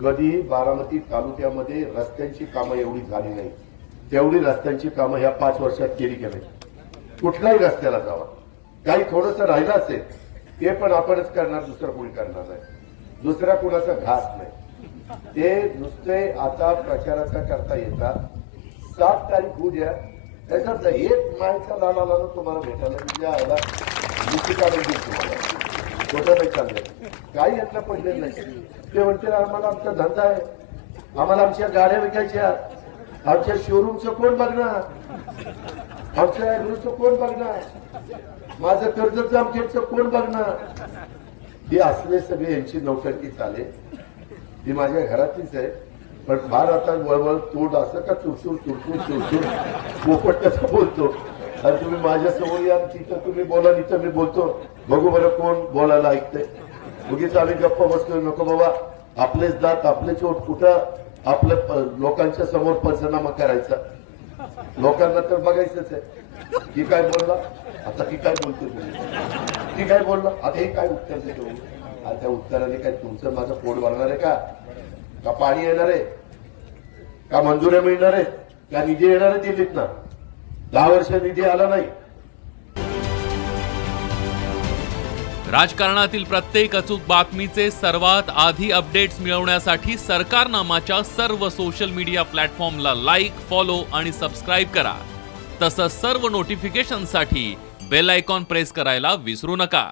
कधी बारामती तालुक्यामध्ये रस्त्यांची कामं एवढी झाली नाही तेवढी रस्त्यांची कामं ह्या 5 वर्षात केली की नाही? कुठल्याही रस्त्याला जावा, काही थोडंसं राहिलं असेल ते पण आपणच करणार, दुसरं कोणी करणार नाही, दुसऱ्या कुणाचा घास नाही। ते नुसते आता प्रचाराचा करता येतात। 7 तारीख होऊ द्या, त्याच्यात एक मायचा लाला तुम्हाला भेटायला म्हणजे आयला निश्चित आनंद देईल तुम्हाला, छोटं नाही चाललंय, काही यांना पडलेलं नाही। ते म्हणतील आम्हाला आमचा धंदा आहे, आम्हाला आमच्या गाड्या विकायच्या, आमच्या शोरूमचं कोण बघणार, आमच्या ऍग्रोचं कोण बघणार, माझं कर्ज जामखेडचं कोण बघणार? हे असले सगळे यांची नौटंकी चालेल, ती माझ्या घरातलीच आहे। पण फार आता वळवळ तोड असं का चुरचूर चुरचूर चुरचूर पोपट कसं बोलतो, आणि तुम्ही माझ्या समोर या, तिथं तुम्ही बोला, तिथं मी बोलतो, बघू बरं कोण बोलायला ऐकतंय। उगीच आम्ही गप्पा बसलो नको बाबा, आपलेच दात आपलेच ओठ, कुठं आपल्या लोकांच्या समोर पंचनामा करायचा, लोकांना तर बघायचंच आहे की काय बोलला, आता की काय बोलतो तुम्ही, की काय बोलला, आता हे काय उत्तर देतो, आणि त्या उत्तराने काय तुमचं माझं पोट भरणार आहे का पाणी येणार आहे का, मंजुऱ्या मिळणार आहेत का, निधी येणार आहे दिल्लीत ना? 10 वर्ष निधी आला नाही। राजकारणातील प्रत्येक अचूक बातमीचे सर्वात आधी अपडेट्स मिळवण्यासाठी सरकारनामाच्या सर्व सोशल मीडिया प्लॅटफॉर्मला लाईक, फॉलो आणि सबस्क्राईब करा। तसंच सर्व नोटिफिकेशनसाठी बेल आयकॉन प्रेस करायला विसरू नका।